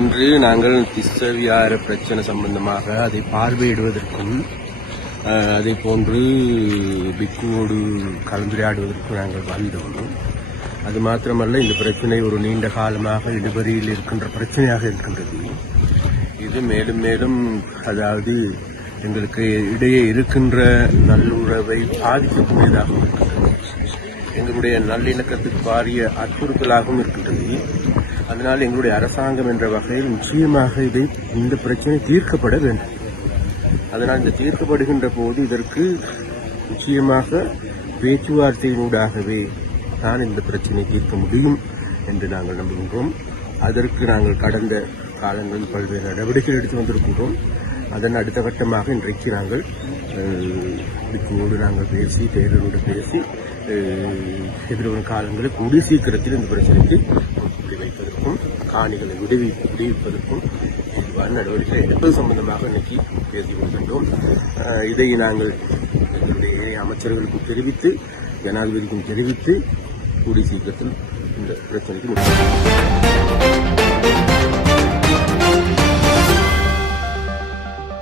இன்று நாங்கள் திஸ்ஸவியார பிரச்சனை சம்பந்தமாக அதை பார்வையிடுவதற்கும் அதை போன்று பிக்குவோடு கலந்துரையாடுவதற்கும் நாங்கள் வந்தோம். அது மாத்திரமல்ல, இந்த பிரச்சனை ஒரு நீண்ட காலமாக இடுபறியில் இருக்கின்ற பிரச்சனையாக இருக்கின்றது. இது மேலும் மேலும் அதாவது எங்களுக்கு இடையே இருக்கின்ற நல்லுறவை பாதிக்கக்கூடியதாகவும் இருக்கின்றது. எங்களுடைய நல்லிணக்கத்துக்கு பாரிய அச்சுறுத்தலாகவும் இருக்கின்றது. அதனால் எங்களுடைய அரசாங்கம் என்ற வகையில் நிச்சயமாக இந்த பிரச்சனை தீர்க்கப்பட வேண்டும். அதனால் இந்த தீர்க்கப்படுகின்ற போது இதற்கு நிச்சயமாக பேச்சுவார்த்தையினூடாகவே தான் இந்த பிரச்சனை தீர்க்க முடியும் என்று நாங்கள் நம்புகின்றோம். அதற்கு நாங்கள் கடந்த காலங்களில் பல்வேறு நடவடிக்கைகள் எடுத்து வந்திருக்கின்றோம். அதன் அடுத்த கட்டமாக இன்றைக்கு நாங்கள் பிக்குவோடு நாங்கள் பேசி, பேரரோடு பேசி எதிர்வரும் காலங்களில் கூடிய சீக்கிரத்தில் இந்த பிரச்சனைக்கு வைப்பதற்கும் காணிகளை விடுவிப்பதற்கும் நடவடிக்கை எடுப்பது சம்பந்தமாக இன்னைக்கு பேசிக் கொண்டிருந்தோம். இதை நாங்கள் எங்களுடைய அமைச்சர்களுக்கும் தெரிவித்து, ஜனாதிபதிக்கும் தெரிவித்து கூடிய சீக்கிரத்தில் இந்த பிரச்சனைக்கு முடிவு